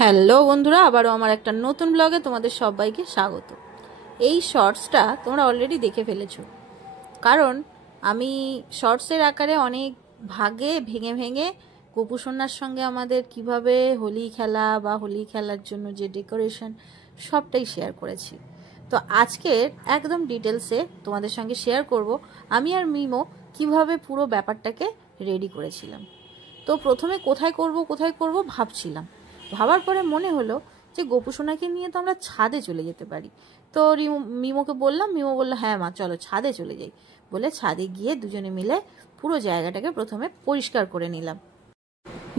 Hello বন্ধুরা, আবারও আমার একটা নতুন ব্লগে তোমাদের সবাইকে স্বাগত। এই শর্টসটা তোমরা অলরেডি দেখে ফেলেছো, কারণ আমি শর্টসের আকারে অনেক ভাগে ভেঙে ভেঙে গোপু সোনার সঙ্গে আমাদের কিভাবে হোলি খেলা বা হোলি খেলার জন্য যে ডেকোরেশন সবটাই শেয়ার করেছি। তো আজকের একদম ডিটেলসে তোমাদের সঙ্গে শেয়ার করব আমি আর মিমো কিভাবে পুরো ব্যাপারটাকে রেডি করেছিলাম। তো প্রথমে কোথায় করব ভাবছিলাম। ভাবার পরে মনে হলো যে গোপু সোনাকে নিয়ে তো আমরা ছাদে চলে যেতে পারি। তো মিমোকে বললাম, মিমো বললো হ্যাঁ মা চলো ছাদে চলে যাই। বলে ছাদে গিয়ে দুজনে মিলে পুরো জায়গাটাকে প্রথমে পরিষ্কার করে নিলাম।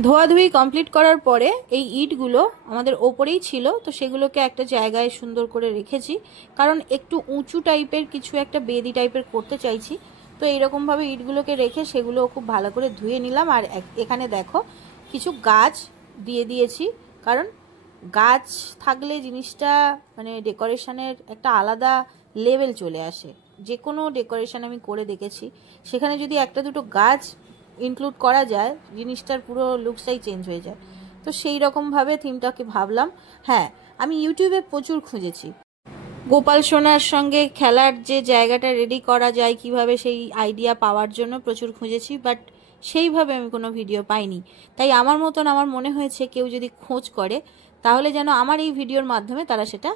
ধোয়াধুয়ি কমপ্লিট করার পরে এই ইটগুলো আমাদের ওপরেই ছিল, তো সেগুলোকে একটা জায়গায় সুন্দর করে রেখেছি, কারণ একটু উঁচু টাইপের কিছু একটা বেদি টাইপের করতে চাইছি। তো এইরকমভাবে ইটগুলোকে রেখে সেগুলো খুব ভালো করে ধুয়ে নিলাম। আর এখানে দেখো কিছু গাছ দিয়ে দিয়েছি, কারণ গাছ থাকলে জিনিসটা মানে ডেকোরেশনের একটা আলাদা লেভেল চলে আসে। যে কোনো ডেকোরেশন আমি করে দেখেছি, সেখানে যদি একটা দুটো গাছ ইনক্লুড করা যায় জিনিসটার পুরো লুকসটাই চেঞ্জ হয়ে যায়। তো সেই রকমভাবে থিমটাকে ভাবলাম। হ্যাঁ, আমি ইউটিউবে প্রচুর খুঁজেছি গোপাল সোনার সঙ্গে খেলার যে জায়গাটা রেডি করা যায় কিভাবে, সেই আইডিয়া পাওয়ার জন্য প্রচুর খুঁজেছি, বাট সেইভাবে আমি কোনো ভিডিও পাইনি। তাই আমার মতন আমার মনে হয়েছে কেউ যদি খোঁজ করে তাহলে যেন আমার এই ভিডিওর মাধ্যমে তারা সেটা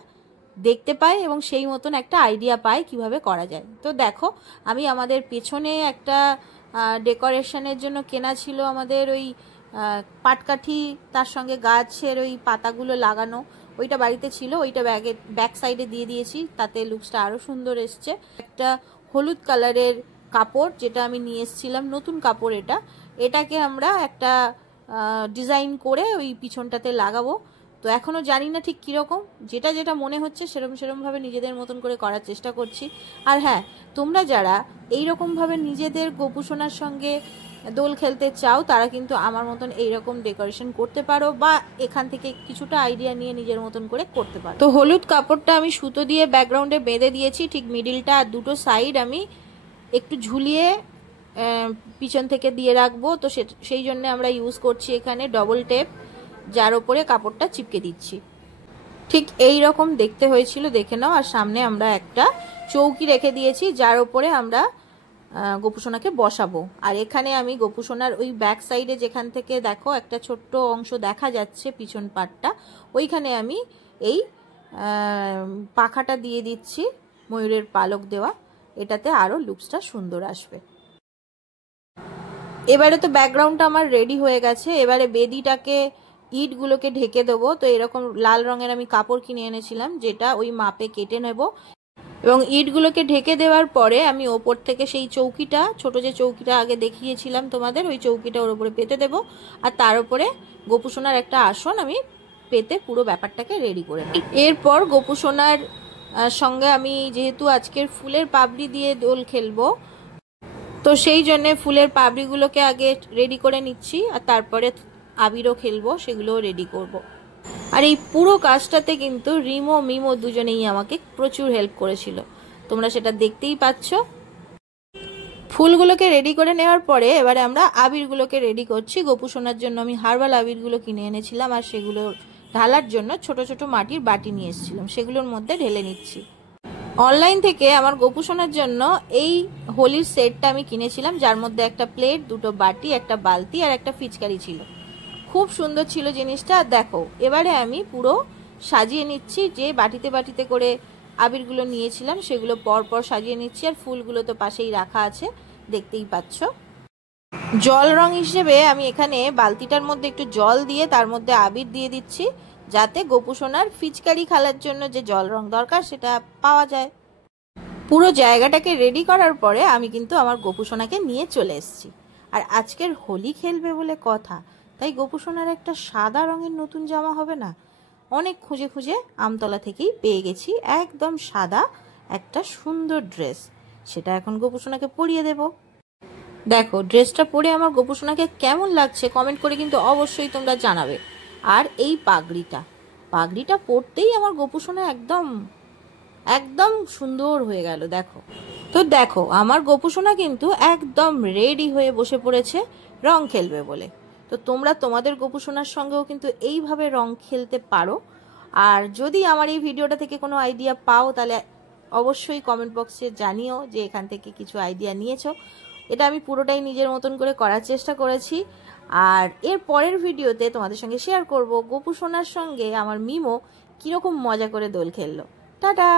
দেখতে পায় এবং সেই মতন একটা আইডিয়া পায় কিভাবে করা যায়। তো দেখো, আমি আমাদের পেছনে একটা ডেকোরেশনের জন্য কেনা ছিল আমাদের ওই পাটকাঠি, তার সঙ্গে গাছের ওই পাতাগুলো লাগানো, ওইটা বাড়িতে ছিল, ওইটা ব্যাক সাইডে দিয়ে দিয়েছি, তাতে লুকসটা আরও সুন্দর এসছে। একটা হলুদ কালারের কাপড় যেটা আমি নিয়ে এসেছিলাম, নতুন কাপড় এটাকে আমরা একটা ডিজাইন করে ওই পিছনটাতে লাগাবো। তো এখনও জানি না ঠিক কীরকম, যেটা যেটা মনে হচ্ছে সেরকমভাবে নিজেদের মতন করে করার চেষ্টা করছি। আর হ্যাঁ, তোমরা যারা এইরকমভাবে নিজেদের গোপু সোনার সঙ্গে দোল খেলতে চাও তারা কিন্তু আমার মতন এইরকম ডেকোরেশন করতে পারো, বা এখান থেকে কিছুটা আইডিয়া নিয়ে নিজের মতন করে করতে পারো। তো হলুদ কাপড়টা আমি সুতো দিয়ে ব্যাকগ্রাউন্ডে বেঁধে দিয়েছি, ঠিক মিডিলটা আর দুটো সাইড আমি একটু ঝুলিয়ে পিছন থেকে দিয়ে রাখবো। তো সেই জন্য আমরা ইউজ করছি এখানে ডবল টেপ, যার ওপরে কাপড়টা চিপকে দিচ্ছি। ঠিক এই রকম দেখতে হয়েছিল, দেখে নাও। আর সামনে আমরা একটা চৌকি রেখে দিয়েছি যার ওপরে আমরা গোপু সোনাকে বসাবো। আর এখানে আমি গোপু সোনার ওই ব্যাক সাইডে যেখান থেকে দেখো একটা ছোট্ট অংশ দেখা যাচ্ছে পিছন পাটটা, ওইখানে আমি এই পাখাটা দিয়ে দিচ্ছি, ময়ূরের পালক দেওয়া, এটাতে আরো লুকসটা সুন্দর আসবে। এবারে তো ব্যাকগ্রাউন্ডটা আমার রেডি হয়ে গেছে, এবারে বেদিটাকে ইটগুলোকে ঢেকে দেবো। তো এরকম লাল রঙের আমি কাপড় কিনে এনেছিলাম, যেটা ওই মাপে কেটে নেব, এবং ইটগুলোকে ঢেকে দেওয়ার পরে আমি ওপর থেকে সেই চৌকিটা, ছোট যে চৌকিটা আগে দেখিয়েছিলাম তোমাদের, ওই চৌকিটা ওর উপরে পেতে দেব। আর তার উপরে গোপু সোনার একটা আসন আমি পেতে পুরো ব্যাপারটাকে রেডি করে নেব। এরপর গোপু সোনার সঙ্গে আমি যেহেতু আজকের ফুলের পাপড়ি দিয়ে দোল খেলবো, তো সেই জন্যে ফুলের পাপড়িগুলোকে আগে রেডি করে নিচ্ছি, আর তারপরে আবিরও খেলবো, সেগুলোও রেডি করব। আর এই পুরো কাজটাতে কিন্তু মিমো দুজনেই আমাকে প্রচুর হেল্প করেছিল, তোমরা সেটা দেখতেই পাচ্ছ। ফুলগুলোকে রেডি করে নেওয়ার পরে এবারে আমরা আবিরগুলোকে রেডি করছি। গোপু সোনার জন্য আমি হার্বাল আবিরগুলো কিনে এনেছিলাম, আর সেগুলো ঢালার জন্য ছোট ছোট মাটির বাটি নিয়ে এসেছিলাম, সেগুলোর মধ্যে ঢেলে নিচ্ছি। অনলাইন থেকে আমার গোপু সোনার জন্য এই হোলির সেটটা আমি কিনেছিলাম, যার মধ্যে একটা প্লেট, দুটো বাটি, একটা বালতি আর একটা ফিচকারি ছিল। খুব সুন্দর ছিল জিনিসটা। দেখো, এবারে আমি পুরো সাজিয়ে নিচ্ছি, যে বাটিতে বাটিতে করে আবিরগুলো নিয়েছিলাম সেগুলো পরপর সাজিয়ে নিচ্ছি। আর ফুলগুলো তো পাশেই রাখা আছে, দেখতেই পাচ্ছ। জল রং হিসেবে আমি এখানে বালতিটার মধ্যে একটু জল দিয়ে তার মধ্যে আবির দিয়ে দিচ্ছি, যাতে গোপু সোনার ফিচকারি খেলার জন্য যে জল রং দরকার সেটা পাওয়া যায়। পুরো জায়গাটাকে রেডি করার পরে আমি কিন্তু আমার গোপু সোনাকে নিয়ে চলে এসেছি। আর আজকের হোলি খেলবে বলে কথা, তাই গোপু সোনার একটা সাদা রঙের নতুন জামা হবে না, অনেক খুঁজে খুঁজে আমতলা থেকেই পেয়ে গেছি একদম সাদা একটা সুন্দর ড্রেস, সেটা এখন গোপু সোনাকে পরিয়ে দেব। দেখো ড্রেসটা পরে আমার গোপু সোনাকে কেমন লাগছে কমেন্ট করে কিন্তু অবশ্যই তোমরা জানাবে। আর এই পাগড়িটা পরতেই আমার গোপু সোনা একদম একদম সুন্দর হয়ে গেল। দেখো, তো দেখো আমার গোপু সোনা কিন্তু একদম রেডি হয়ে বসে পড়েছে রং খেলবে বলে। তো তোমরা তোমাদের গোপু সোনার সঙ্গেও কিন্তু এইভাবে রং খেলতে পারো। আর যদি আমার এই ভিডিওটা থেকে কোনো আইডিয়া পাও তাহলে অবশ্যই কমেন্ট বক্সে জানিও যে এখান থেকে কিছু আইডিয়া নিয়েছো। এটা আমি পুরোটাই নিজের মতন করে করার চেষ্টা করেছি। আর এর পরের ভিডিওতে তোমাদের সঙ্গে শেয়ার করব গোপু সোনার সঙ্গে আমার মিমো কীরকম মজা করে দোল খেললো। টাটা।